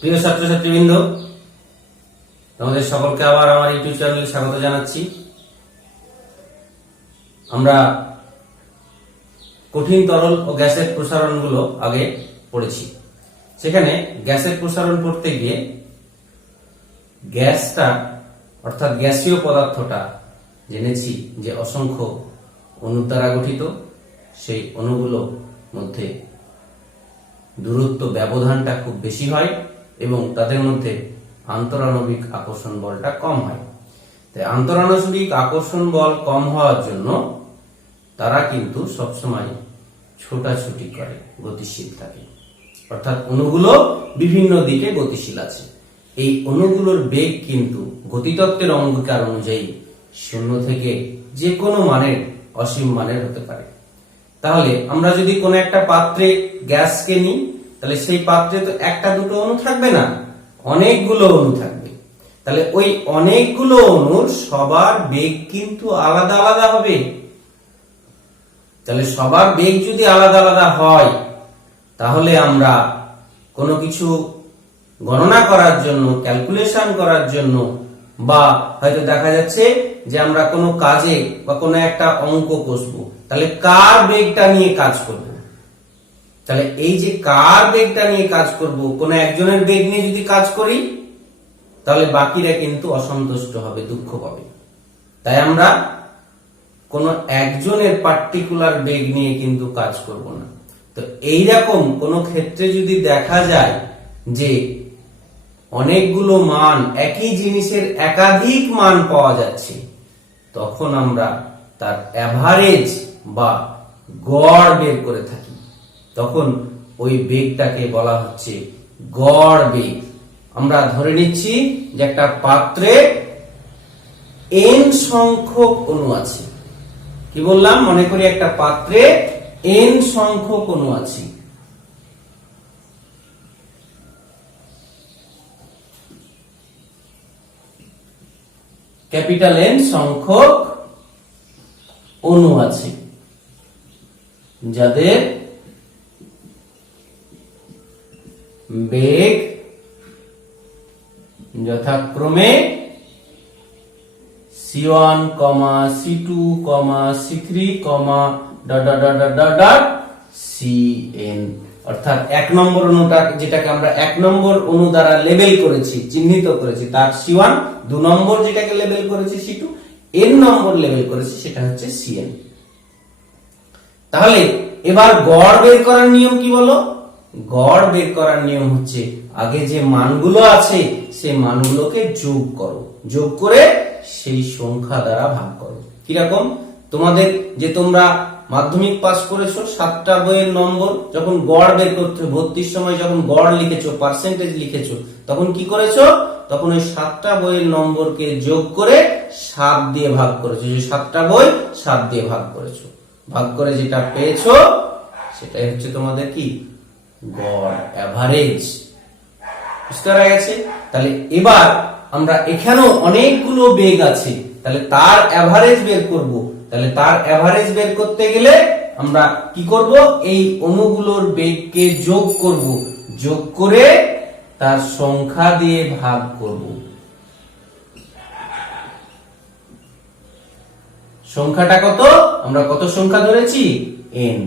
প্রিয় ছাত্রছাত্রীবৃন্দ, তোমাদের সকলকে আবার আমার ইউটিউব চ্যানেলে স্বাগত জানাচ্ছি। আমরা কঠিন তরল ও গ্যাসের প্রসারণগুলো আগে পড়েছি। সেখানে গ্যাসের প্রসারণ পড়তে গিয়ে গ্যাসটা অর্থাৎ গ্যাসীয় পদার্থটা জেনেছি যে অসংখ্য অণু দ্বারা গঠিত। সেই অণুগুলোর মধ্যে দূরত্ব ব্যবধানটা খুব বেশি হয় এবং তাদের মধ্যে আন্তরাণবিক আকর্ষণ বলটা কম হয়। তাই আন্তরাণবিক আকর্ষণ বল কম হওয়ার জন্য তারা কিন্তু সবসময় ছোটাছুটি করে, গতিশীল থাকে, অর্থাৎ অণুগুলো বিভিন্ন দিকে গতিশীল আছে। এই অণুগুলোর বেগ কিন্তু গতিতত্ত্বের অঙ্গীকার অনুযায়ী 0 থেকে যে কোনো মানের অসীম মানের হতে পারে। তাহলে আমরা যদি কোনো একটা পাত্রে গ্যাসকে নিই, তাহলে সেই পাত্রে তো একটা দুটো অণু থাকবে না, অনেকগুলো অণু থাকবে। তাহলে ওই অনেকগুলো অণুর সবার বেগ কিন্তু আলাদা আলাদা হবে। তাহলে সবার বেগ যদি আলাদা আলাদা হয়, তাহলে আমরা কোনো কিছু গণনা করার জন্য, ক্যালকুলেশন করার জন্য, বা হয়তো দেখা যাচ্ছে যে আমরা কোনো কাজে বা কোনো একটা অঙ্ক কষবো, তাহলে কার বেগটা নিয়ে কাজ করব। তাহলে এই যে কার বেগটা নিয়ে কাজ করব, কোনো একজনের বেগ নিয়ে যদি কাজ করি, তাহলে বাকিরা কিন্তু অসন্তুষ্ট হবে, দুঃখ পাবে। তাই আমরা কোনো একজনের পার্টিকুলার বেগ নিয়ে কিন্তু কাজ করব না। তো এইরকম কোনো ক্ষেত্রে যদি দেখা যায় যে অনেকগুলো মান, একই জিনিসের একাধিক মান পাওয়া যাচ্ছে, তখন আমরা তার অ্যাভারেজ বা গড় বের করে থাকি। তখন ওই বেগটাকে বলা হচ্ছে গড় বেগ। আমরা ধরে নিচ্ছি যে একটা পাত্রে n সংখ্যক অণু আছে। কি বললাম? মনে করি একটা পাত্রে n সংখ্যক অণু আছে। ক্যাপিটাল N সংখ্যক অণু আছে, যাদের বেগ যথাক্রমে C1, C2, C3, Cn, অর্থাৎ 1 নম্বর অণুটা, যেটাকে আমরা 1 নম্বর অণু দ্বারা লেবেল করেছি, চিহ্নিত করেছি, তার C1, 2 নম্বর যেটাকে লেবেল করেছি C2, n নম্বর লেবেল করেছি সেটা হচ্ছে Cn। তাহলে এবার গড় বের করার নিয়ম কি বলো? গড় বের করার নিয়ম হচ্ছে আগে যে মানগুলো আছে সেই মানগুলোকে যোগ করো, যোগ করে সেই সংখ্যা দ্বারা ভাগ করো। কিরকম? তোমাদের যে তোমরা মাধ্যমিক পাস করেছো, 7টা বইয়ের নম্বর যখন গড় বের করতে, ভর্তির সময় যখন গড় লিখেছো, পার্সেন্টেজ লিখেছো, তখন কি করেছো? তখন ওই 7টা বইয়ের নম্বরকে যোগ করে 7 দিয়ে ভাগ করেছো। যে 7টা বই 7 দিয়ে ভাগ করেছো, ভাগ করে যেটা পেয়েছো সেটাই হচ্ছে তোমাদের কি? গড়, অ্যাভারেজ। বুঝতে গেছে? তাহলে এবার আমরা এখানেও অনেকগুলো বেগ আছে, তাহলে তার অ্যাভারেজ বের করব। তাহলে তার অ্যাভারেজ বের করতে গেলে আমরা কি করব? এই অণুগুলোর বেগকে যোগ করব, যোগ করে তার সংখ্যা দিয়ে ভাগ করব। সংখ্যাটা কত? আমরা কত সংখ্যা ধরেছি? n।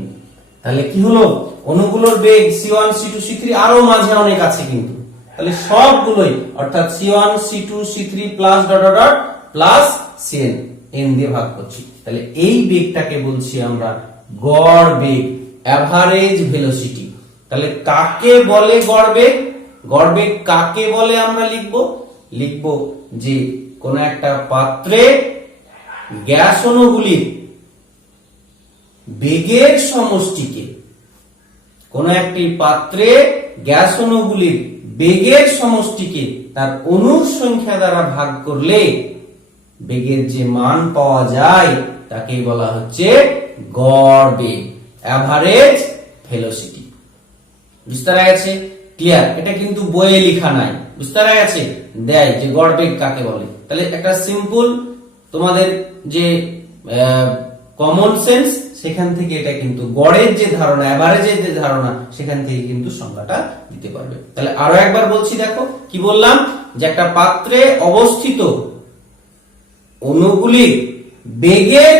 তাহলে কি হলো? অণুগুলোর বেগ C1, C2, C3 আরো মাঝে অনেক আছে কিন্তু, তাহলে সবগুলোই অর্থাৎ C1, C2, C3 plus dot dot dot plus Cn, n দিয়ে ভাগ করছি। তাহলে এই বেগটাকে বলছি আমরা গড় বেগ, অ্যাভারেজ ভেলোসিটি। তাহলে কাকে বলে গড় বেগ? গড় বেগ কাকে বলে আমরা লিখব যে কোন একটা পাত্রে গ্যাস অণুগুলির বেগের সমষ্টিকে, কোন একটি পাত্রে গ্যাস অণুগুলির বেগের সমষ্টিকে তার অণুর সংখ্যা দ্বারা ভাগ করলে বেগের যে মান পাওয়া যায় তাকে বলা হচ্ছে গড় বেগ, অ্যাভারেজ ভেলোসিটি। বুঝতে গেছে? ক্লিয়ার? এটা কিন্তু বইয়ে লেখা নাই। বুঝতে গেছে? দেয় যে গড় বেগ কাকে বলে। তাহলে একটা সিম্পল তোমাদের যে কমন সেন্স, সেখান থেকে এটা কিন্তু গড়ের যে ধারণা, এভারেজের যে ধারণা, সেখান থেকে কিন্তু সংজ্ঞাটা দিতে পারবে। তাহলে আরো একবার বলছি, দেখো কি বললাম, যে একটা পাত্রে অবস্থিত অণুগুলির বেগের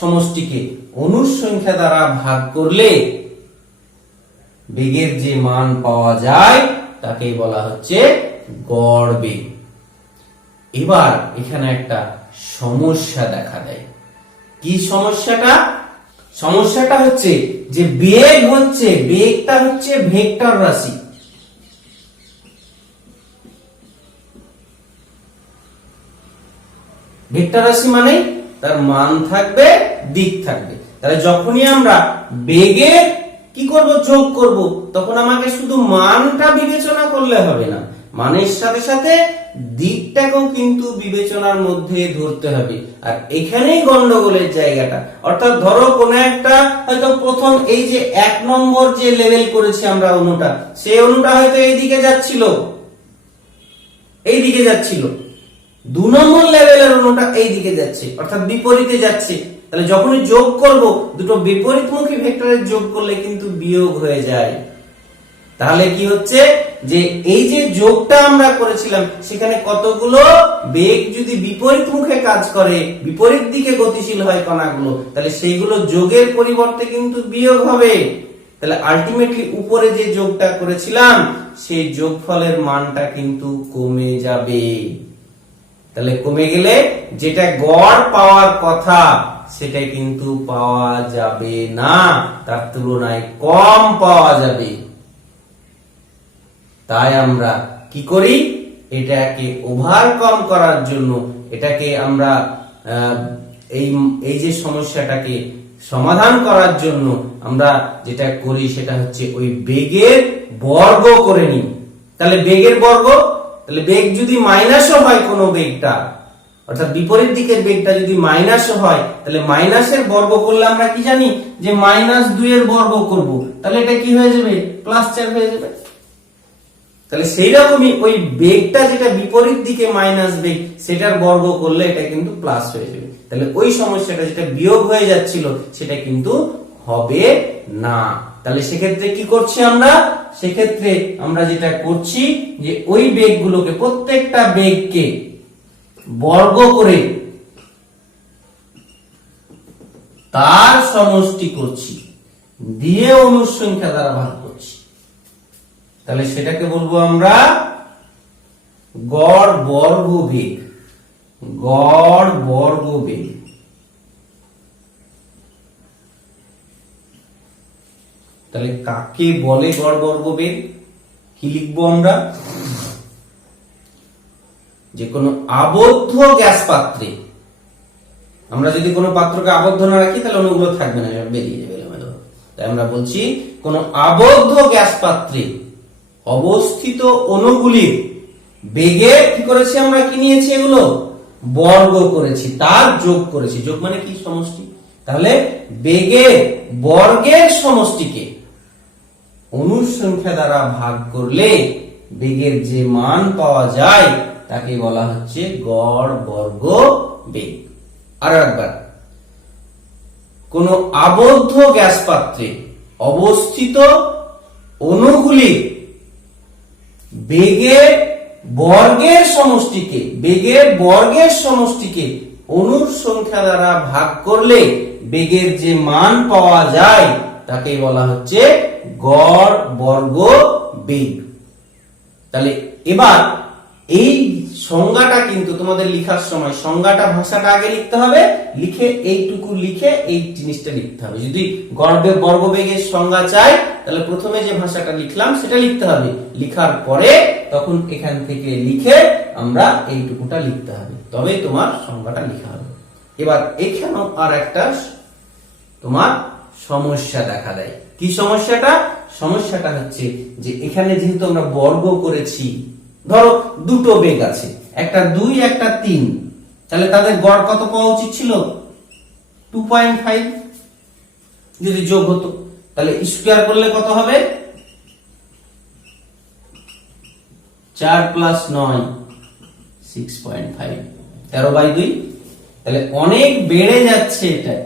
সমষ্টিকে অণুর সংখ্যা দ্বারা ভাগ করলে বেগের যে মান পাওয়া যায় তাকে বলা হচ্ছে গড় বেগ। এবার এখানে একটা সমস্যা দেখা দেয়। কি সমস্যাটা হচ্ছে যে বেগটা হচ্ছে ভেক্টর রাশি। ভেক্টর রাশি মানে তার মান থাকবে, দিক থাকবে। তাহলে যখনই আমরা বেগের কি করব, যোগ করব, তখন আমাকে শুধু মানটা বিবেচনা করলে হবে না, মানের সাথে সাথে দিকটাকেও কিন্তু বিবেচনার মধ্যে ধরতে হবে। আর এখানেই গন্ডগোলের জায়গাটা। অর্থাৎ ধরো কোন একটা হয়তো প্রথম এই যে 1 নম্বর যে লেভেল করেছি আমরা অণুটা, সেই অণুটা হয়তো এইদিকে যাচ্ছিল, 2 নম্বর লেভেলের অণুটা এইদিকে যাচ্ছে, অর্থাৎ বিপরীতে যাচ্ছে। তাহলে যখনই যোগ করব, দুটো বিপরীতমুখী ভেক্টরের যোগ করলে কিন্তু বিয়োগ হয়ে যায়। তাহলে কি হচ্ছে, যে এই যে যোগটা আমরা করেছিলাম, সেখানে কতগুলো বেগ যদি বিপরীত মুখে কাজ করে, বিপরীত দিকে গতিশীল হয় কণাগুলো, তাহলে সেইগুলো যোগের পরিবর্তে কিন্তু বিয়োগ হবে। তাহলে আলটিমেটলি উপরে যে যোগটা করেছিলাম, সেই যোগফলের মানটা কিন্তু কমে যাবে। তাহলে কমে গেলে যেটা গড় পাওয়ার কথা সেটা কিন্তু পাওয়া যাবে না, তার তুলনায় কম পাওয়া যাবে। তাই আমরা কি করি, এটাকে ওভারকাম করার জন্য, এটাকে আমরা এই যে সমস্যাটাকে সমাধান করার জন্য আমরা যেটা করি সেটা হচ্ছে ওই বেগের বর্গ করে নিই। তাহলে বেগের বর্গ, তাহলে বেগ যদি মাইনাসও হয় কোনো বেগটা, অর্থাৎ বিপরীত দিকের বেগটা যদি মাইনাসও হয়, তাহলে মাইনাসের বর্গ করলে আমরা কি জানি, যে -2 এর বর্গ করব, তাহলে এটা কি হয়ে যাবে, +4 হয়ে যাবে। তাহলে সেই রকমই ওই বেগটা যেটা বিপরীত দিকে মাইনাস বেগ, সেটার বর্গ করলে এটা কিন্তু প্লাস হয়ে যাবে। তাহলে ওই সমস্যাটা যেটা বিয়োগ হয়ে যাচ্ছিল সেটা কিন্তু হবে না। তাহলে সেক্ষেত্রে কি করছি আমরা, সেক্ষেত্রে আমরা যেটা করছি যে ওই বেগগুলোকে, প্রত্যেকটা বেগকে বর্গ করে তার সমষ্টি করছি, দিয়ে অণুর সংখ্যা দ্বারা ভাগ করছি। তাহলে সেটাকে বলবো আমরা গড় বর্গ বেগ। তাহলে কাকে বলে গড় বর্গ বেগ? কি লিখবো আমরা, যে কোনো আবদ্ধ গ্যাস পাত্রে, আমরা যদি কোনো পাত্রকে আবদ্ধ না রাখি তাহলে অণুগুলো থাকবে না, বেরিয়ে যাবে। তাই আমরা বলছি কোন আবদ্ধ গ্যাস পাত্রে অবস্থিত অণুগুলির বেগে কি করেছি আমরা, কি নিয়েছি, এগুলো বর্গ করেছি, তার যোগ করেছি। যোগ মানে কি, সমষ্টি। তাহলে বেগের বর্গের সমষ্টিকে অণুর সংখ্যা দ্বারা ভাগ করলে বেগের যে মান পাওয়া যায় তাকে বলা হচ্ছে গড় বর্গ বেগ। আরো একবার, কোন আবদ্ধ গ্যাস পাত্রে অবস্থিত অণুগুলির বেগের বর্গের সমষ্টিকে অণুর সংখ্যা দ্বারা ভাগ করলে বেগের যে মান পাওয়া যায় তাকে বলা হচ্ছে গড় বর্গ বেগ। তাহলে এবার এই সংজ্ঞাটা কিন্তু তোমাদের লেখার সময় সংজ্ঞাটা, ভাষাটা আগে লিখতে হবে, লিখে এইটুকু লিখে এই জিনিসটা লিখতে হবে। যদি বর্গবেগের সংজ্ঞা চাই তাহলে প্রথমে যে ভাষাটা লিখলাম সেটা লিখতে হবে, লিখার পরে তখন এখান থেকে লিখে আমরা এইটুকুটা লিখতে হবে, তবে তোমার সংজ্ঞাটা লেখা হবে। এবার এখানেও আর একটা তোমার সমস্যা দেখা দেয়। কি সমস্যাটা হচ্ছে যে এখানে যেহেতু আমরা বর্গ করেছি, ধরো দুটো বেগ আছে, একটা 2 একটা 3, তাহলে তাদের গড় কত পাওয়া উচিত ছিল, 2.5 যদি যোগ হতো, তাহলে স্কয়ার করলে কত হবে, 4 + 9 6.5, 13/2 তাহলে অনেক বেড়ে যাচ্ছে এটা।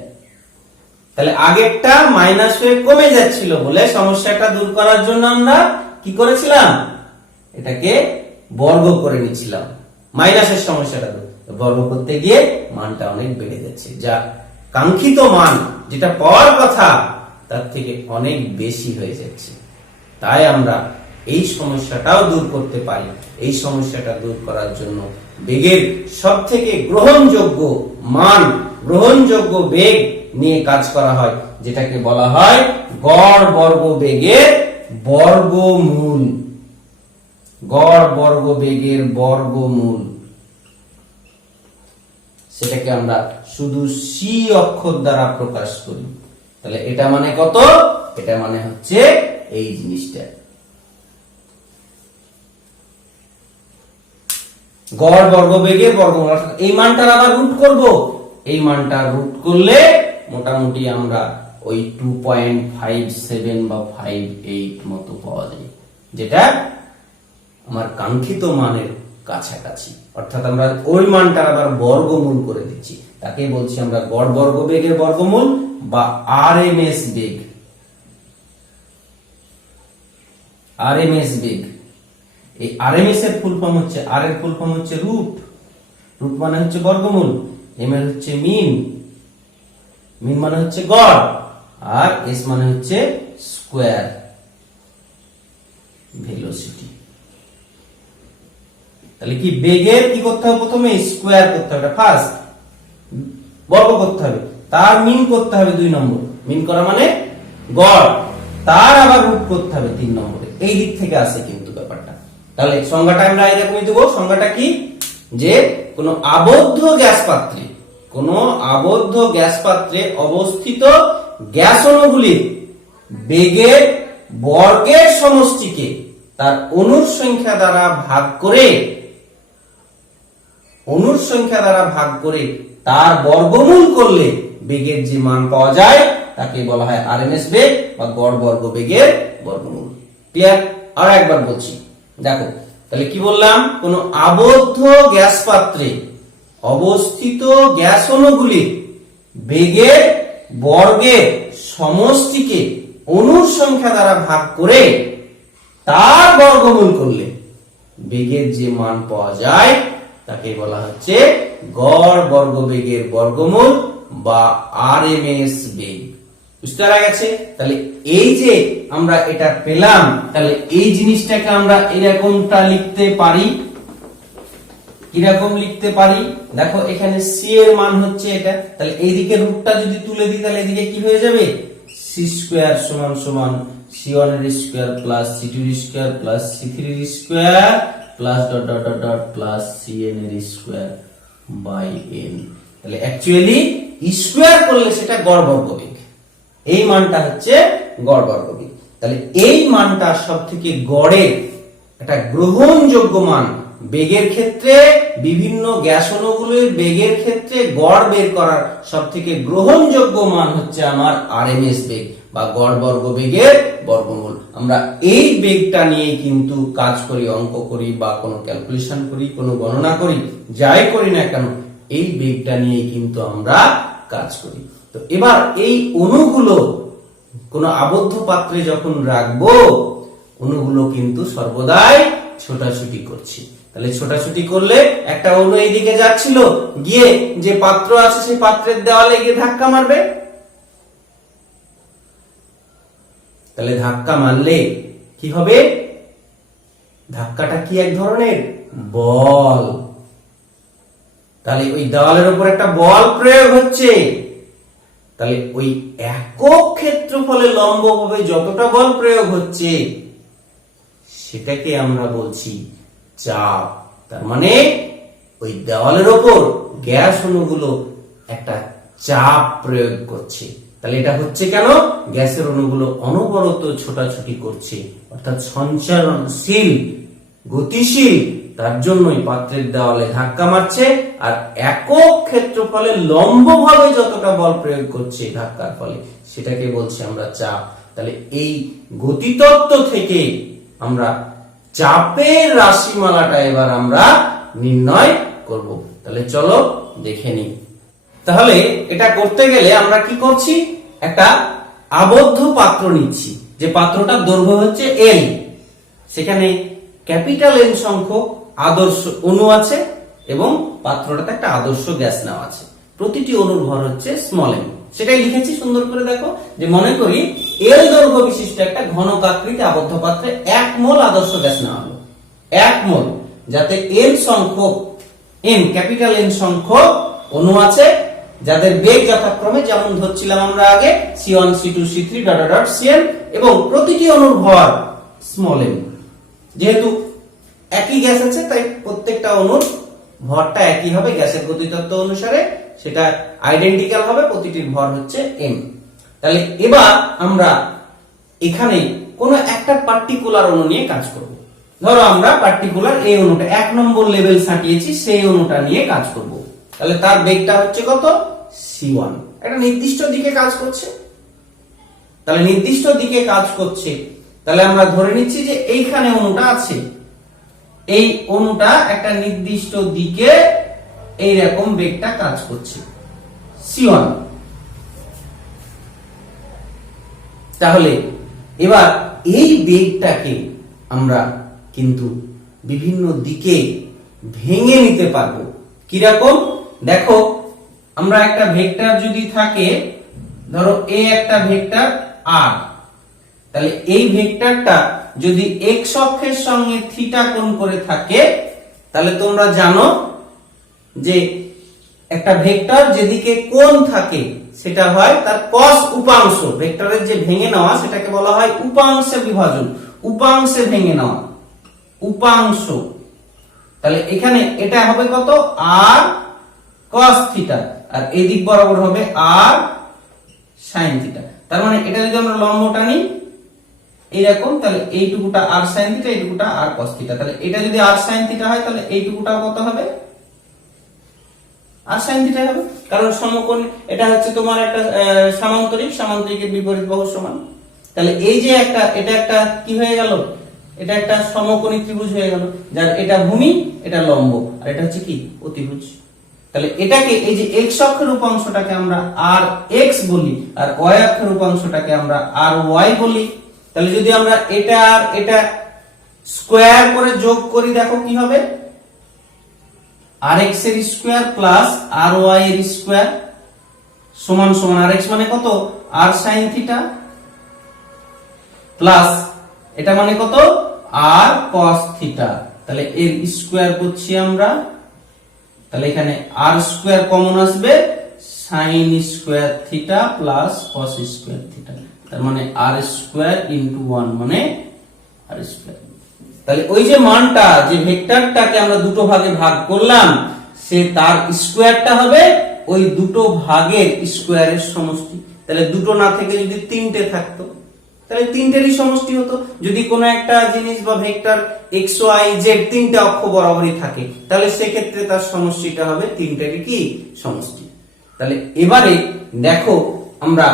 তাহলে আগেরটা মাইনাস হয়ে কমে যাচ্ছিল বলে সমস্যাটা দূর করার জন্য আমরা কি করেছিলাম, এটাকে বর্গ করে নিচ্ছিলাম। মাইনাসের সমস্যাটা বর্গ করতে গিয়ে মানটা অনেক বেড়ে যাচ্ছে, যা কাঙ্ক্ষিত মান যেটা পাওয়ার কথা তার থেকে অনেক বেশি হয়ে যাচ্ছে। তাই আমরা এই সমস্যাটাও দূর করতে পারি। এই সমস্যাটা দূর করার জন্য বেগের সব থেকে গ্রহণযোগ্য মান, গ্রহণযোগ্য বেগ নিয়ে কাজ করা হয়, যেটাকে বলা হয় গড় বর্গ বেগের বর্গমূল। গড় বর্গ বেগের বর্গমূল, সেটাকে আমরা শুধু সি অক্ষর দ্বারা প্রকাশ করি। তাহলে এটা মানে কত? এটা মানে হচ্ছে এই জিনিসটা, গড় বর্গ বেগের বর্গমূল। এই মানটার আবার রুট করব, এই মানটা রুট করলে মোটামুটি আমরা ওই 2.57 বা 58 মতো পাওয়া যায়, যেটা আমার কাঙ্ক্ষিত মানের কাছাকাছি। অর্থাৎ আমরা ওই মানটার আবার বর্গমূল করে দিচ্ছি, তাকে বলছি আমরা গড় বর্গ বেগের বর্গমূল বা আরএমএস বেগ। আরএমএস বেগ, এই আরএমএস এর ফুল ফর্ম হচ্ছে, আর এর ফুল ফর্ম হচ্ছে রুট, রুট মানে হচ্ছে বর্গমূল, এম এর হচ্ছে মিন, মিন মানে হচ্ছে গড়, আর এস মানে হচ্ছে স্কয়ার ভেলোসিটি। তাহলে কি বেগের কি করতে হবে? প্রথমে স্কয়ার করতে হবে, ফার্স্ট বর্গ করতে হবে, তার মিন করতে হবে 2 নম্বর, মিন করা মানে গড়, তার আবার রুট করতে হবে 3 নম্বরে। এই দিক থেকে আসে কিন্তু ব্যাপারটা। তাহলে সংজ্ঞাটা আমরা এরকমই দেবো। সংজ্ঞাটা কি? যে কোন আবদ্ধ গ্যাস পাত্রে, কোন আবদ্ধ গ্যাস পাত্রে অবস্থিত গ্যাস অণুগুলির বেগের বর্গের সমষ্টিকে তার অণুর সংখ্যা দ্বারা ভাগ করে, অণুর সংখ্যা দ্বারা ভাগ করে তার বর্গমূল করলে বেগের যে মান পাওয়া যায় তাকে বলা হয় আরএমএস বেগ বা গড় বর্গ বেগের বর্গমূল। ক্লিয়ার? আর একবার বলছি, দেখো তাহলে কি বললাম? কোন আবদ্ধ গ্যাস পাত্রে অবস্থিত গ্যাস অণুগুলির বেগের বর্গের সমষ্টিকে অণুর সংখ্যা দ্বারা ভাগ করে তার বর্গমূল করলে বেগের যে মান পাওয়া যায় তাকে বলা হচ্ছে গড় বর্গ বেগের বর্গমূল বা আরএমএস বেগ। বুঝতে পারা গেছে? তাহলে এই যে আমরা এটা পেলাম, তাহলে এই জিনিসটাকে আমরা এরকমটা লিখতে পারি। কিরকম লিখতে পারি? দেখো এখানে সি এর মান হচ্ছে এটা, তাহলে এইদিকে রুটটা যদি তুলে দিই তাহলে এদিকে কি হয়ে যাবে? সি স্কয়ার সমান সমান c1 এর স্কয়ার প্লাস c2 এর স্কয়ার প্লাস c3 এর square plus dot dot dot dot plus cn এর স্কয়ার বাই n। তাহলে অ্যাকচুয়ালি স্কয়ার করলে সেটা গড় বর্গ বেগ, এই মানটা হচ্ছে গড় বর্গ বেগ। তাহলে এই মানটা সবথেকে গড়ের একটা গ্রহণযোগ্য মান। বেগের ক্ষেত্রে বিভিন্ন গ্যাস অণুগুলির বেগের ক্ষেত্রে গড় বের করার সবথেকে গ্রহণযোগ্য মান হচ্ছে আমার আরএমএস বেগ বা গড় বর্গ বেগের বর্গমূল। আমরা এই বেগটা নিয়ে কিন্তু কাজ করি, অঙ্ক করি বা কোনো ক্যালকুলেশন করি, কোনো গণনা করি, যাই করি না কেন এই বেগটা নিয়ে কিন্তু আমরা কাজ করি। তো এবার এই অণুগুলো কোন আবদ্ধ পাত্রে যখন রাখবো, অণুগুলো কিন্তু সর্বদাই ছোটাছুটি করছে। তাহলে ছোটাছুটি করলে একটা অণু এইদিকে যাচ্ছিল, গিয়ে যে পাত্র আছে সেই পাত্রের দেওয়ালে গিয়ে ধাক্কা মারবে। তাহলে ধাক্কা মারলে কি হবে? ধাক্কাটা কি এক ধরনের বল। তাহলে ওই দেওয়ালের উপর একটা বল প্রয়োগ হচ্ছে। তাহলে ওই একক ক্ষেত্রফলে লম্বভাবে যতটা বল প্রয়োগ হচ্ছে সেটাকে আমরা বলছি চাপ। তার মানে ওই দেওয়ালের উপর গ্যাস অণুগুলো একটা চাপ প্রয়োগ করছে। তাহলে এটা হচ্ছে কেন? গ্যাসের অণুগুলো অনবরত ছোটাছুটি করছে, অর্থাৎ সঞ্চারণশীল, গতিশীল, তার জন্যই পাত্রের দেওয়ালে ধাক্কা মারছে। আর একক ক্ষেত্রফলে লম্বভাবে যতটা বল প্রয়োগ করছে ধাক্কার ফলে সেটাকে বলছি আমরা চাপ। তাহলে এই গতিতত্ত্ব থেকে আমরা চাপের রাশিমালাটা এবার আমরা নির্ণয় করব। তাহলে চলো দেখে নিই। তাহলে এটা করতে গেলে আমরা কি করছি, একটা আবদ্ধ পাত্র নিচ্ছি, যে পাত্রটার দৈর্ঘ্য হচ্ছে L, সেখানে ক্যাপিটাল N সংখ্যক আদর্শ অণু আছে এবং পাত্রটাতে একটা আদর্শ গ্যাস নেওয়া আছে, প্রতিটি অণুর ভর হচ্ছে স্মল m। সেটাই লিখেছি সুন্দর করে, দেখো যে মনে করি L দৈর্ঘ্য বিশিষ্ট একটা ঘনকাকৃতি আবদ্ধ পাত্রে 1 মোল আদর্শ গ্যাস নেওয়া হলো, 1 মোল, যাতে N সংখ্যক ক্যাপিটাল N সংখ্যক অণু আছে, যাদের বেগ যথাক্রমে যেমন ধরছিলাম আমরা আগে C1 C2 C3 Cn, এবং প্রতিটি অণুর ভর স্মল m। যেহেতু একই গ্যাস আছে তাই প্রত্যেকটা অণুর ভরটা একই হবে, গ্যাসের গতিতত্ত্ব অনুসারে সেটা আইডেন্টিক্যাল হবে, প্রতিটির ভর হচ্ছে m। তাহলে এবার আমরা এখানে কোন একটা পার্টিকুলার অণু নিয়ে কাজ করব। ধরো আমরা পার্টিকুলার এই অণুটা 1 নম্বর লেভেল সাটিয়েছি, সেই অণুটা নিয়ে কাজ করব। তাহলে তার বেগটা হচ্ছে কত, c1, একটা নির্দিষ্ট দিকে কাজ করছে। তাহলে নির্দিষ্ট দিকে কাজ করছে, তাহলে আমরা ধরে নিচ্ছি যে এইখানে অণুটা আছে, এই অণুটা একটা নির্দিষ্ট দিকে এইরকম বেগটা কাজ করছে c1। তাহলে এবার এই বেগটাকে আমরা কিন্তু বিভিন্ন দিকে ভেঙে নিতে পারবো। কিরকম, দেখো আমরা একটা ভেক্টর যদি থাকে, ধরো এ একটা ভেক্টর r, তাহলে এই ভেক্টরটা যদি x অক্ষের সঙ্গে থিটা কোণ করে থাকে, তাহলে তোমরা জানো যে একটা ভেক্টর যেদিকে কোণ থাকে সেটা হয় তার cos উপাংশ। ভেক্টরের যে ভেঙে নেওয়া সেটাকে বলা হয় উপাংশে বিভাজন, উপাংশে ভেঙে নেওয়া, উপাংশ। তাহলে এখানে এটা হবে কত, r cos থিটা, আর এই দিক বরাবর হবে r sin থিটা। তার মানে এটা যদি আমরা লম্ব টানি এইরকম, তাহলে এইটুকুটা r sin থিটা, এইটুকুটা r cos থিটা। তাহলে এটা যদি r sin থিটা হয়, তাহলে এইটুকুটা কত হবে, r sin থিটা হবে, কারণ সমকোণ এটা হচ্ছে তোমার একটা সামান্তরিক, সামান্তরিকের বিপরীত বাহু সমান। তাহলে এই যে একটা, এটা একটা কি হয়ে গেল, এটা একটা সমকোণী ত্রিভুজ হয়ে গেল, যার এটা ভূমি, এটা লম্ব, আর এটা হচ্ছে কি অতিভুজ। তাহলে এটাকে এই যে x অক্ষের উপাংশটাকে আমরা rx বলি, আর y অক্ষের উপাংশটাকে আমরা ry বলি। তাহলে যদি আমরা এটা আর এটা স্কয়ার করে যোগ করি, দেখো কি হবে, rx এর স্কয়ার প্লাস ry এর স্কয়ার সমান সমান rx মানে কত, r sin থিটা, প্লাস এটা মানে কত, r cos থিটা। তাহলে এর স্কয়ার করছি আমরা, তাহলে এখানে r স্কয়ার কমন আসবে, sin square theta plus cos square theta, তার মানে r স্কয়ার ইনটু 1 মানে r স্কয়ার। তাহলে ওই যে মানটা, যে ভেক্টরটাকে আমরা দুটো ভাগে ভাগ করলাম, সে তার স্কয়ারটা হবে ওই দুটো ভাগের স্কয়ারের সমষ্টি। তাহলে দুটো না থেকে যদি তিনটে থাকতো, তাহলে তিনটেরই সমষ্টি হতো। যদি কোনো একটা জিনিস বা ভেক্টর x y z তিনটে অক্ষ বরাবরই থাকে, তাহলে সেক্ষেত্রে তার সমষ্টিটা হবে তিনটেরই কি সমষ্টি। তাহলে এবারে দেখো আমরা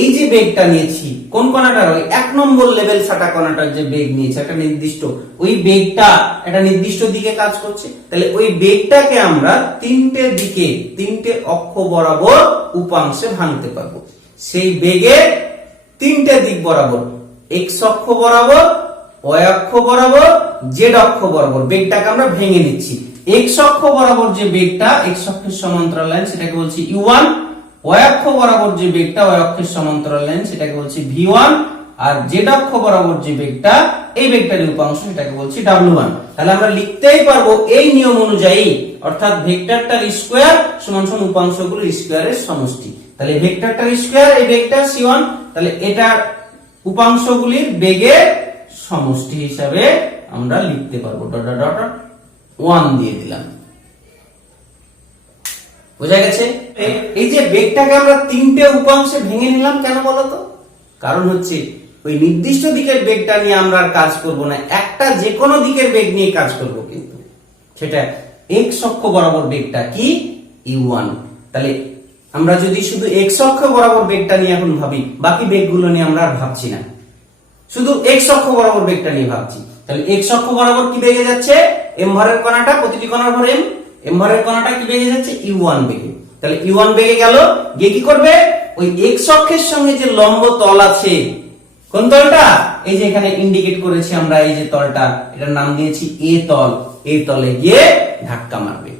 এই যে বেগটা নিয়েছি, কোন কণাটার, ওই 1 নম্বর লেভেল সাটা কণাটার যে বেগ নিয়েছে একটা নির্দিষ্ট, ওই বেগটা একটা নির্দিষ্ট দিকে কাজ করছে। তাহলে ওই বেগটাকে আমরা তিনটে দিকে, তিনটে অক্ষ বরাবর উপাংশে ভাঙতে পারবো। সেই বেগের তিনটে দিক বরাবর, x অক্ষ বরাবর, y অক্ষ বরাবর, z অক্ষ বরাবর বেগটাকে আমরা ভেঙে নিচ্ছি। x অক্ষ বরাবর যে বেগটা, x অক্ষের সমান্তরাল লাইন, সেটাকে বলছি u1। y অক্ষ বরাবর যে বেগটা, y অক্ষের সমান্তরাল লাইন, সেটাকে বলছি v1। আর z অক্ষ বরাবর যে বেগটা, এই বেগটার উপাংশ, সেটাকে বলছি w1। তাহলে আমরা লিখতেই পারবো এই নিয়ম অনুযায়ী, অর্থাৎ ভেক্টরটার স্কয়ার সমান সমান উপাংশগুলোর স্কয়ারের সমষ্টি। তাহলে ভেক্টরটার স্কয়ার, এই বেগটা c1, তাহলে এটার উপাংশগুলির বেগের সমষ্টি হিসাবে আমরা লিখতে পারবো, ডট ডট ডট 1 দিয়ে দিলাম। বোঝা গেছে? এই যে বেগটাকে আমরা তিনটে উপাংশে ভেঙে নিলাম কেন বলতো? কারণ হচ্ছে ওই নির্দিষ্ট দিকের বেগটা নিয়ে আমরা আর কাজ করব না, একটা যে কোনো দিকের বেগ নিয়ে কাজ করব, কিন্তু সেটা x অক্ষ বরাবর বেগটা কি u1। তাহলে আমরা যদি শুধু x অক্ষ বরাবর বেগটা নিয়ে এখন ভাবি, বাকি বেগগুলো নিয়ে আমরা আর ভাবছি না, শুধু x অক্ষ বরাবর বেগটা নিয়ে ভাবছি। তাহলে x অক্ষ বরাবর কি বেগে যাচ্ছে, m ভরের কণাটা, প্রতিটি কণার ভর m ভরের কণাটা কি বেগে যাচ্ছে, u1 বেগে। তাহলে u1 বেগে গেল, গিয়ে কি করবে, ওই x অক্ষের সঙ্গে যে লম্ব তল আছে, কোন তলটা, এই যে এখানে ইন্ডিকেট করেছি আমরা, এই যে তলটা, এটার নাম দিয়েছি a তল, এই তলে গিয়ে ধাক্কা মারবে।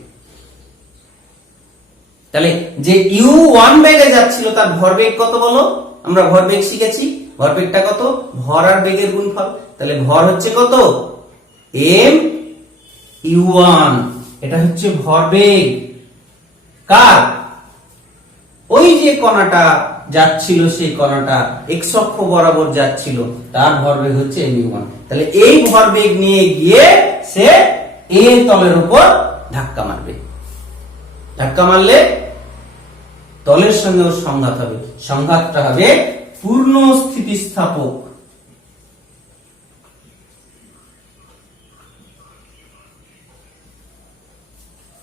তাহলে যে u1 বেগে যাচ্ছিল তার ভরবেগ কত বলো, আমরা ভরবেগ শিখেছি, ভরবেগটা কত, ভর আর বেগের গুণফল। তাহলে ভর হচ্ছে কত, m u1, এটা হচ্ছে ভরবেগ কার, ওই যে কণাটা যাচ্ছিল, সেই কণাটা x অক্ষ বরাবর যাচ্ছিল, তার ভরবেগ হচ্ছে m u1। তাহলে এই ভরবেগ নিয়ে গিয়ে সে a তলের উপর ধাক্কা মারবে। ধাক্কা মারলে তলের সঙ্গে ওর সংঘাত হবে, সংঘাতটা হবে পূর্ণ স্থিতিস্থাপক।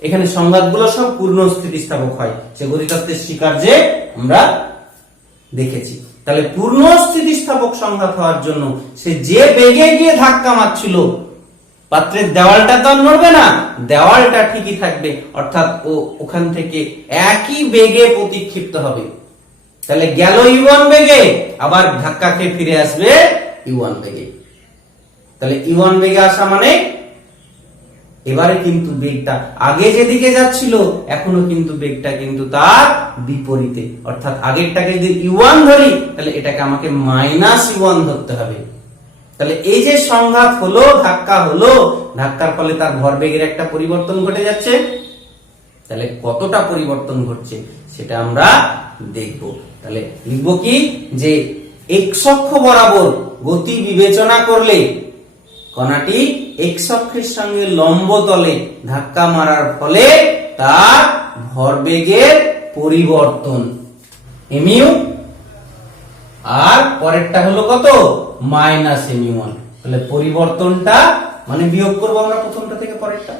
এখানে সংঘাতগুলো সব পূর্ণ স্থিতিস্থাপক হয়, সে গতিতত্ত্বের শিকার যে আমরা দেখেছি। তাহলে পূর্ণ স্থিতিস্থাপক সংঘাত হওয়ার জন্য সে যে বেগে গিয়ে ধাক্কা মারছিল, পাত্রের দেওয়ালটা তো আর নড়বে না, দেওয়ালটা ঠিকই থাকবে, অর্থাৎ ও ওখান থেকে একই বেগে প্রতিক্ষিপ্ত হবে। তাহলে গেল u1 বেগে, আবার ধাক্কা খেয়ে ফিরে আসবে u1 বেগে। তাহলে u1 বেগে আসা মানে এবারে কিন্তু বেগটা আগে যেদিকে যাচ্ছিল, এখনো কিন্তু বেগটা কিন্তু তার বিপরীতে, অর্থাৎ আগেরটাকে যদি u1 ধরি, তাহলে এটাকে আমাকে -u1 ধরতে হবে। তাহলে এই যে সংঘাত হলো, ধাক্কা হলো, ধাক্কার ফলে তার ভরবেগের একটা পরিবর্তন ঘটে যাচ্ছে। তাহলে কতটা পরিবর্তন ঘটছে সেটা আমরা দেখব। তাহলে লিখব কি, যে x অক্ষ বরাবর গতি বিবেচনা করলে কণাটি x অক্ষের সঙ্গে লম্ব তলে ধাক্কা মারার ফলে তার ভরবেগের পরিবর্তন mu, আর পরেরটা হলো কত, -mu1। তাহলে পরিবর্তনটা মানে বিয়োগ করবো আমরা প্রথমটা থেকে পরেরটা।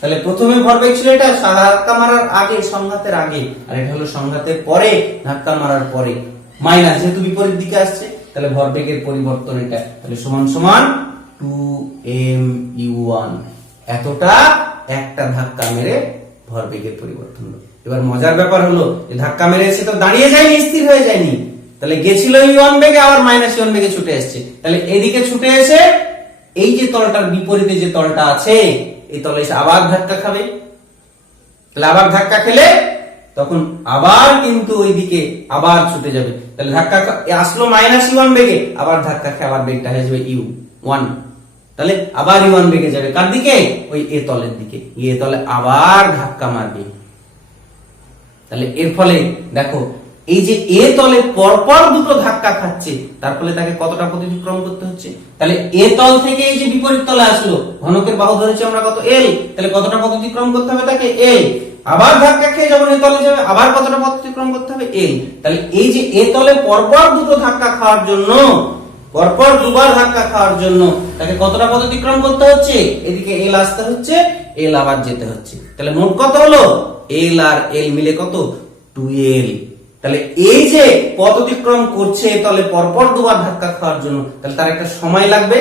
তাহলে প্রথমে ভরবেগ ছিল এটা ধাক্কা মারার আগে, সংঘাতের আগে, আর এটা হলো সংঘাতের পরে, ধাক্কা মারার পরে, মাইনাস যেহেতু বিপরীত দিকে আসছে, তাহলে ভরবেগের পরিবর্তন এটা। তাহলে সমান সমান 2mu1, এতটা একটা ধাক্কা মেরে ভরবেগের পরিবর্তন হলো। এবার মজার ব্যাপার হলো, ধাক্কা মেরে এসে তো দাঁড়িয়ে যায়নি, স্থির হয়ে যায়নি, তাহলে গেছিল u1 বেগে, আবার -u1 বেগে ছুটে আসছে। তাহলে এদিকে ছুটে এসে এই যে তলটার বিপরীতে যে তলটা আছে, এই তলে এসে আবার ধাক্কা খাবে। তাহলে আবার ধাক্কা খেলে তখন আবার কিন্তু ওইদিকে আবার ছুটে যাবে। তাহলে ধাক্কা আসলো -u1 বেগে, আবার ধাক্কা খেয়ে আবার বেগটা হয়ে যাবে u1। তাহলে আবার u1 বেগে যাবে কার দিকে, ওই এ তলের দিকে, এ তলে আবার ধাক্কা মারবে। তাহলে এর ফলে দেখো, এই যে এ তলে পরপর দুটো ধাক্কা খাচ্ছে, তার ফলে তাকে কতটা পথ করতে হচ্ছে। তাহলে এ তল থেকে এই যে বিপরীত তলে আসলো, ঘনকের বাহু ধরেছি আমরা কত, l, তাহলে কতটা পথ করতে হবে তাকে, l। আবার ধাক্কা খেয়ে যখন এ তলে যাবে, আবার কতটা পথ করতে হবে, l। তাহলে এই যে এ তলে পরপর দুটো ধাক্কা খাওয়ার জন্য, পরপর দুবার ধাক্কা খাওয়ার জন্য তাকে কতটা পথ করতে হচ্ছে, এদিকে l আসতে হচ্ছে, l আবার যেতে হচ্ছে। তাহলে মোট কত হলো, l আর l মিলে কত, 2l। তাহলে এই যে পথ অতিক্রম করছে তাহলে পরপর দুবার ধাক্কা খাওয়ার জন্য, তাহলে তার একটা সময় লাগবে,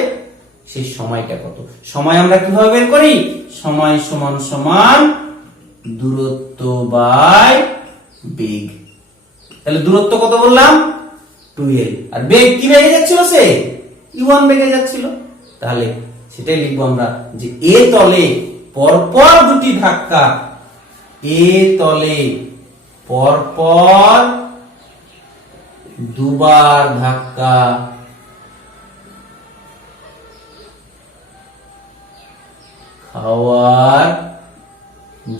সেই সময়টা কত, সময় আমরা কিভাবে বের করি, সময় সমান সমান দূরত্ব বাই বেগ। তাহলে দূরত্ব কত বললাম, 2l, আর বেগ কি বেগে যাচ্ছিল, সে u1 বেগে যাচ্ছিল। তাহলে সেটাই লিখবো আমরা, যে এ তলে পরপর দুটি ধাক্কা, এ তলে পরপর দুবার ধাক্কা খাওয়ার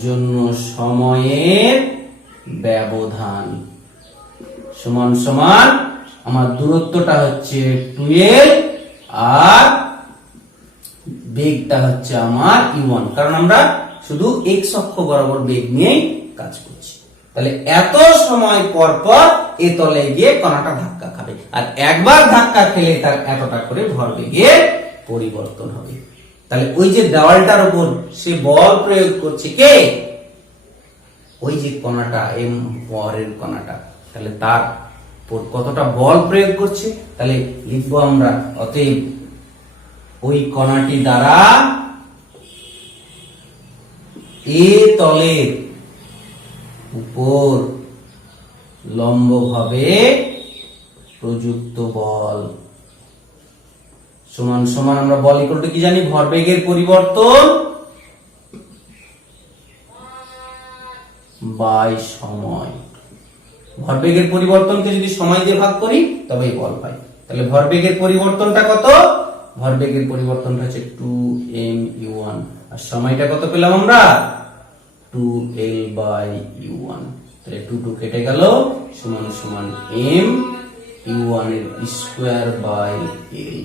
জন্য সময়ের ব্যবধান সমান সমান আমার দূরত্বটা হচ্ছে 2l, আর বেগটা হচ্ছে আমার u1, কারণ আমরা শুধু x অক্ষ বরাবর বেগ নিয়েই কাজ করছি। তাহলে এত সময় পর পর এ তলে গিয়ে কণাটা ধাক্কা খাবে, আর একবার ধাক্কা খেলে তার এতটা করে ভরবেগের পরিবর্তন হবে। তাহলে ওই যে দেওয়ালটার উপর সে বল প্রয়োগ করছে কে, ওই যে কণাটা, এম ভরের কণাটা, তাহলে তার কতটা বল প্রয়োগ করছে, তাহলে লিখবো আমরা, অতএব ওই কণাটি দ্বারা এ তলের উপর লম্বভাবে প্রযুক্ত বল সমান সমান আমরা বল ইকুয়াল টু কি জানি, ভরবেগের পরিবর্তন বাই সময়। ভরবেগের পরিবর্তনকে যদি সময় দিয়ে ভাগ করি তবেই বল পাই। তাহলে ভরবেগের পরিবর্তনটা কত? ভরবেগের পরিবর্তনটা হচ্ছে 2m u1 আর সময়টা কত পেলাম আমরা? 2l/u1। তাহলে 2 কেটে গেল সমান সমান m u1 এর স্কয়ার বাই l।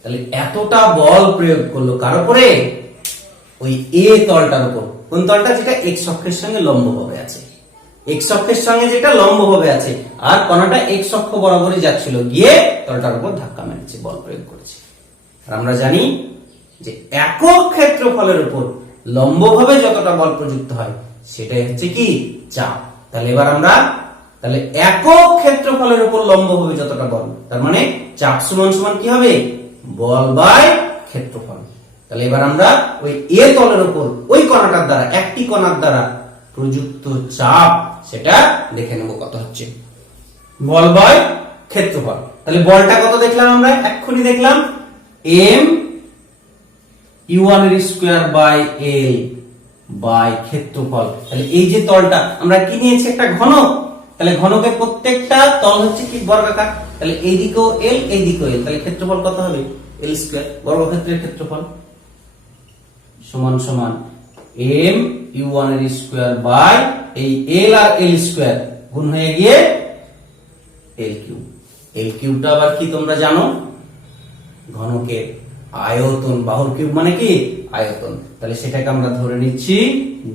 তাহলে এতটা বল প্রয়োগ করলো কার উপরে? ওই এ তলটার উপর। কোন তলটা? যেটা x অক্ষের সঙ্গে লম্বভাবে আছে। x অক্ষের সঙ্গে যেটা লম্বভাবে আছে আর কণাটা x অক্ষ বরাবরই যাচ্ছিল, গিয়ে তলটার উপর ধাক্কা মেরেছে, বল প্রয়োগ করেছে। আর আমরা জানি যে একক ক্ষেত্রফলের উপর লম্বভাবে যতটা বল প্রযুক্ত হয় সেটাই হচ্ছে কি? চাপ। তাহলে এবার আমরা তাহলে একক ক্ষেত্রফলের উপর লম্বভাবে যতটা বল, তার মানে চাপ সমান সমান কি হবে? বল বাই ক্ষেত্রফল। তাহলে এবার আমরা ওই এ তলের উপর ওই কণাটার দ্বারা, একটি কণার দ্বারা প্রযুক্ত চাপ সেটা দেখে নেব কত হচ্ছে, বল বাই ক্ষেত্রফল। তাহলে বলটা কত দেখলাম আমরা? এক্ষুনি দেখলাম m u1 এর স্কয়ার বাই l বাই ক্ষেত্রফল। তাহলে এই যে তলটা আমরা কি নিয়েছি? একটা ঘনক। তাহলে ঘনকের প্রত্যেকটা তল হচ্ছে কি? বর্গাকার। তাহলে এইদিকেও l, এইদিকেও l। তাহলে ক্ষেত্রফল কত হবে? l স্কয়ার, বর্গক্ষেত্রের ক্ষেত্রফল সমান সমান m u1 এর স্কয়ার বাই এই l আর l স্কয়ার গুণ হয়ে গিয়ে l কিউব। l কিউবটা আবার কি তোমরা জানো? ঘনকের আয়তন। বাহুর কিউব মানে কি? আয়তন। তাহলে সেটাকে আমরা ধরে নিচ্ছি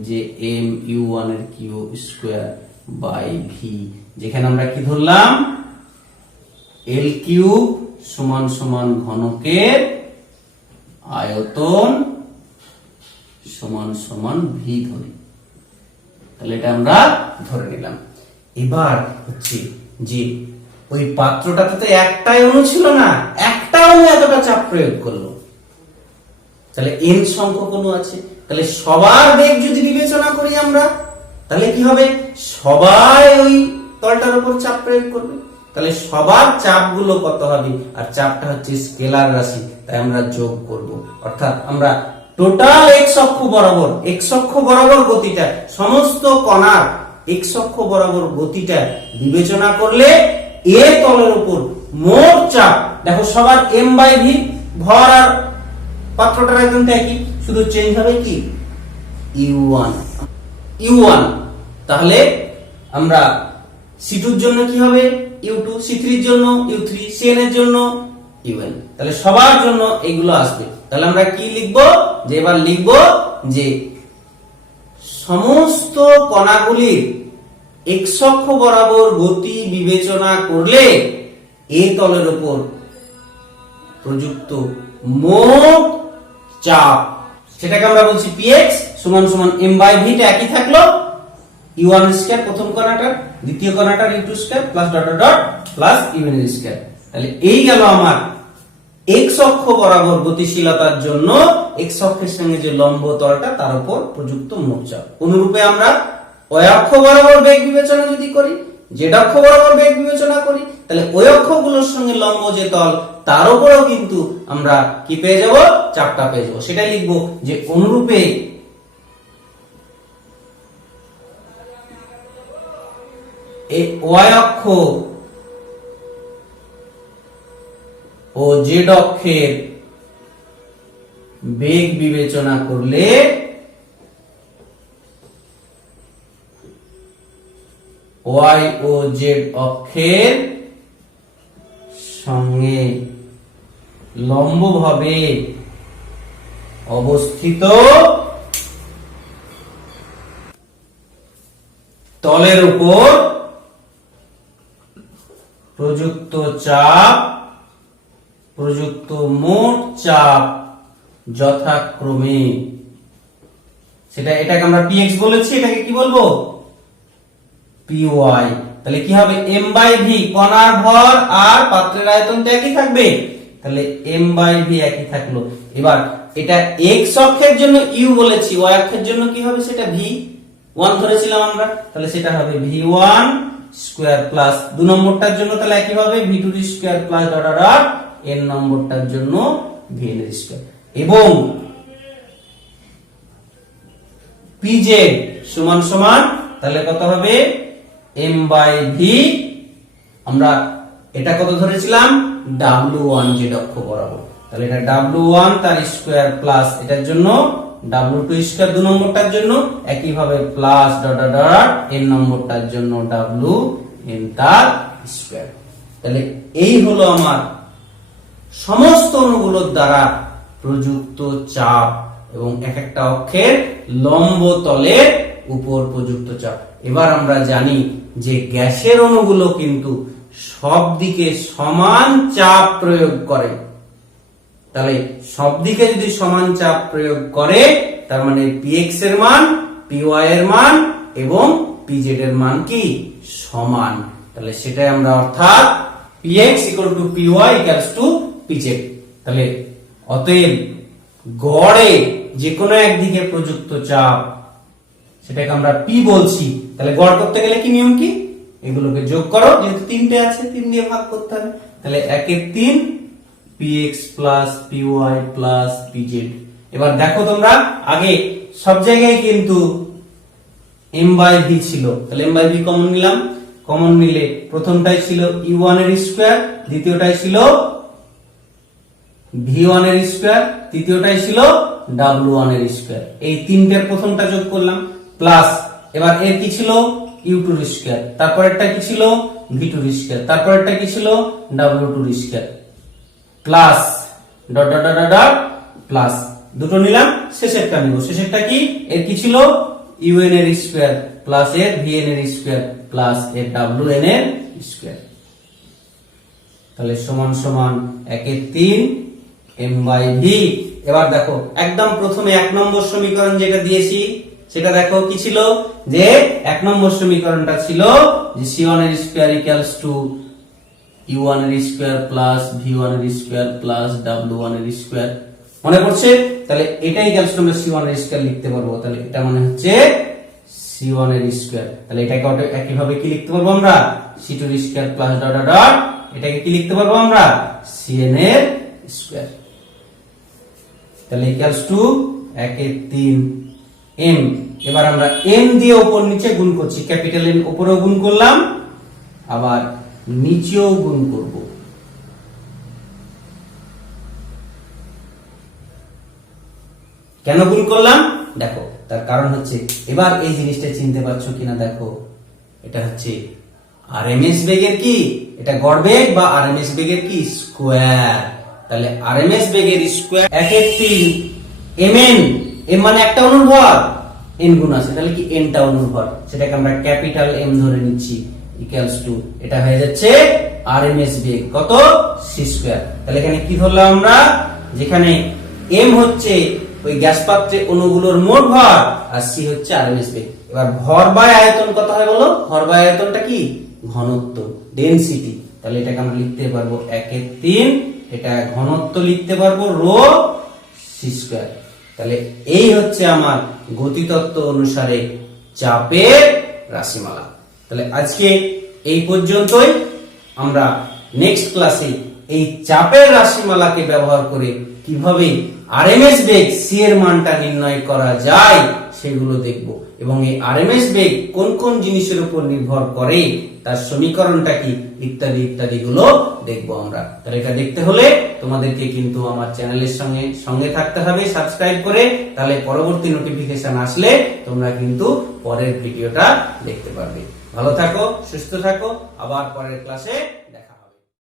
যে m u1 এর কিউব স্কয়ার বাই v, যেখানে আমরা কি ধরলাম? l কিউব সমান সমান ঘনকের আয়তন সমান সমান v ধরি। তাহলে এটা আমরা ধরে নিলাম। এবার হচ্ছে যে ওই পাত্রটাতে তো একটাই অণু ছিল না, একটা অণু এতটা চাপ প্রয়োগ করলো, তাহলে n সংখ্যক অণু আছে। তাহলে সবার বেগ যদি বিবেচনা করি আমরা, তাহলে কি হবে? সবাই ওই তলটার উপর চাপ প্রয়োগ করবে। তাহলে সবার চাপগুলো কত হবে? আর চাপটা হচ্ছে স্কেলার রাশি, তাই আমরা যোগ করব। অর্থাৎ আমরা টোটাল x অক্ষ বরাবর গতিটা, সমস্ত কণার x অক্ষ বরাবর গতিটা বিবেচনা করলে এ তলের উপর মোট চাপ, দেখো সবার m/v, ভর আর পাত্রটার আয়তনটা একই, শুধু চেঞ্জ হবে কি? u1। তাহলে আমরা c2 এর জন্য কি হবে? u2, c3 এর জন্য u3, cn এর জন্য un। তাহলে সবার জন্য এগুলো আসবে। তাহলে আমরা কি লিখব? যে এবার লিখব যে সমস্ত কণাগুলির x অক্ষ বরাবর গতি বিবেচনা করলে এ তলের উপর প্রযুক্ত মোট চাপ, সেটাকে আমরা বলছি px সমান সমান m/v, টা একই থাকলো, u1 স্কয়ার প্রথম কণাটার, দ্বিতীয় কণাটার u2 square plus dot dot dot plus un square. তাহলে এই গেল আমার x অক্ষ বরাবর গতিশীলতার জন্য x অক্ষের সঙ্গে যে লম্ব তলটা তার উপর প্রযুক্ত মোট চাপ। অনুরূপে আমরা y অক্ষ বরাবর বেগ বিবেচনা যদি করি, z অক্ষ বরাবর বেগ বিবেচনা করি, তাহলে ওই অক্ষগুলোর সঙ্গে লম্ব যে তল তার উপরেও কিন্তু আমরা কি পেয়ে যাব? চাপটা পেয়ে যাব। সেটা লিখবো যে অনুরূপে এই y অক্ষ ও z অক্ষের বেগ বিবেচনা করলে y ও z অক্ষের সঙ্গে লম্বভাবে অবস্থিত তলের উপর প্রযুক্ত চাপ, প্রযুক্ত মোট চাপ যথাক্রমে, এটাকে আমরা px বলেছি, এটাকে কি বলবো? py। তাহলে কি হবে? m/v, কণার ভর আর পাত্রের আয়তনটা একই থাকবে, তাহলে m/v একই থাকলো। এবার এটা x অক্ষের জন্য u বলেছি, y অক্ষের জন্য কি হবে? সেটা v। 1 ধরেছিলাম আমরা, তাহলে সেটা হবে v1 স্কয়ার প্লাস 2 নম্বরটার জন্য তাহলে একই হবে v2 square plus dot dot dot n নম্বরটার জন্য vn এর স্কয়ার, এবং pz সমান সমান তাহলে কত হবে m বাই v, আমরা এটা কত ধরেছিলাম w1 যে অক্ষ বরাবর, তাহলে এটা w1 তার স্কয়ার প্লাস এটার জন্য w2 স্কয়ার 2 নম্বরটার জন্য একই ভাবে plus dot dot dot n নম্বরটার জন্য wn তার স্কয়ার। তাহলে এই হলো আমার সমস্ত অণুগুলোর দ্বারা প্রযুক্ত চাপ এবং এক একটা অক্ষের লম্ব তলের উপর প্রযুক্ত চাপ। এবার আমরা জানি যে গ্যাসের অণুগুলো কিন্তু সব দিকে সমান চাপ প্রয়োগ করে, তাহলে সব দিকে যদি সমান চাপ প্রয়োগ করে তার মানে px এর মান py এর মান এবং pz এর মান কি সমান, তাহলে সেটাই আমরা অর্থাৎ px py pz। তাহলে অতএব গড়ে যে কোনো একদিকে প্রযুক্ত চাপ সেটাকে আমরা p বলছি, তাহলে গড় করতে গেলে কি নিয়ম কি, এগুলোকে যোগ করো, যেহেতু 3টে আছে 3 দিয়ে ভাগ করতে হবে, তাহলে 1 এর 3 px plus py plus pz। এবার দেখো তোমরা আগে সব জায়গায় কিন্তু m বাই v ছিল, তাহলে m বাই v কমন নিলাম, কমন নিলে প্রথমটাই ছিল u1 এর স্কয়ার, দ্বিতীয়টাই ছিল v1 এর স্কয়ার, তৃতীয়টাই ছিল w1 এর স্কয়ার, এই তিনটের প্রথমটা যোগ করলাম, প্লাস এবার এর কি ছিল u2 এর স্কয়ার, তারপরেরটা কি ছিল v2 এর স্কয়ার, তারপরেরটা কি ছিল w2 এর square, plus dot dot dot dot plus দুটো নিলাম, শেষেরটা নিব, শেষেরটা কি এর কি ছিল un এর স্কয়ার প্লাস এর vn এর স্কয়ার প্লাস এর wn এর স্কয়ার, তাহলে সমান সমান 1 এর 3 m বাই v। এবার দেখো একদম প্রথমে 1 নম্বর সমীকরণ যেটা দিয়েছি সেটা দেখো কি ছিল, যে 1 নম্বর সমীকরণটা ছিল যে c1 এর স্কয়ার ইকুয়ালস টু u1 এর স্কয়ার প্লাস v1 এর স্কয়ার প্লাস w1 এর স্কয়ার, মনে পড়ছে? তাহলে এটাই ইকুয়ালস টু আমরা c1 এর স্কয়ার লিখতে পারবো, তাহলে এটা মানে হচ্ছে c1 এর স্কয়ার, তাহলে এটাকে একই ভাবে কি লিখতে পারবো আমরা c2 এর square plus dot dot dot এটাকে কি লিখতে পারবো আমরা cn এর স্কয়ার, তাহলে ইকুয়ালস টু 1 এর 3 m। এবার আমরা m দিয়ে উপর নিচে গুণ করছি, ক্যাপিটাল M উপরেও গুণ করলাম আবার নিচেও গুণ করব, কেন গুণ করলাম দেখো, তার কারণ হচ্ছে এবার এই জিনিসটা চিনতে পারছো কিনা দেখো, এটা হচ্ছে আরএমএস বেগের কি, এটা গড় বেগ বা আরএমএস বেগের কি স্কয়ার, তাহলে আরএমএস বেগের স্কয়ার 1 এর 3 mn, m মানে একটা অণুর ভর, n গুণ আছে, তাহলে কি n টা অণুর ভর, সেটাকে আমরা ক্যাপিটাল M ধরে নিচ্ছি, ইকুয়ালস টু এটা হয়ে যাচ্ছে আরএমএস বেগ কত c স্কয়ার। তাহলে এখানে কি ধরলাম আমরা, যেখানে m হচ্ছে ওই গ্যাস পাত্রে অণুগুলোর মোট ভর আর c হচ্ছে আরএমএস বেগ। এবার ভর বাই আয়তন কত হয় বলো, ভর বাই আয়তনটা কি ঘনত্ব ডেনসিটি, তাহলে এটাকে আমরা লিখতে পারবো 1 এর 3, এটা ঘনত্ব লিখতে পারবো রো c স্কয়ার। তাহলে এই হচ্ছে আমার গতিতত্ত্ব অনুসারে চাপের রাশিমালা। তাহলে আজকে এই পর্যন্তই, আমরা নেক্সট ক্লাসে এই চাপের রাশিমালাকে ব্যবহার করে কিভাবে আরএমএস বেগ c এর মানটা নির্ণয় করা যায় সেগুলো দেখব, এবং এই আরএমএস বেগ কোন কোন জিনিসের উপর নির্ভর করে, তার সমীকরণটা কি ইত্যাদি ইত্যাদি গুলো দেখবো আমরা। তাহলে এটা দেখতে হলে তোমাদেরকে কিন্তু আমার চ্যানেলের সঙ্গে থাকতে হবে সাবস্ক্রাইব করে, তাহলে পরবর্তী নোটিফিকেশন আসলে তোমরা কিন্তু পরের ভিডিওটা দেখতে পারবে। ভালো থাকো, সুস্থ থাকো, আবার পরের ক্লাসে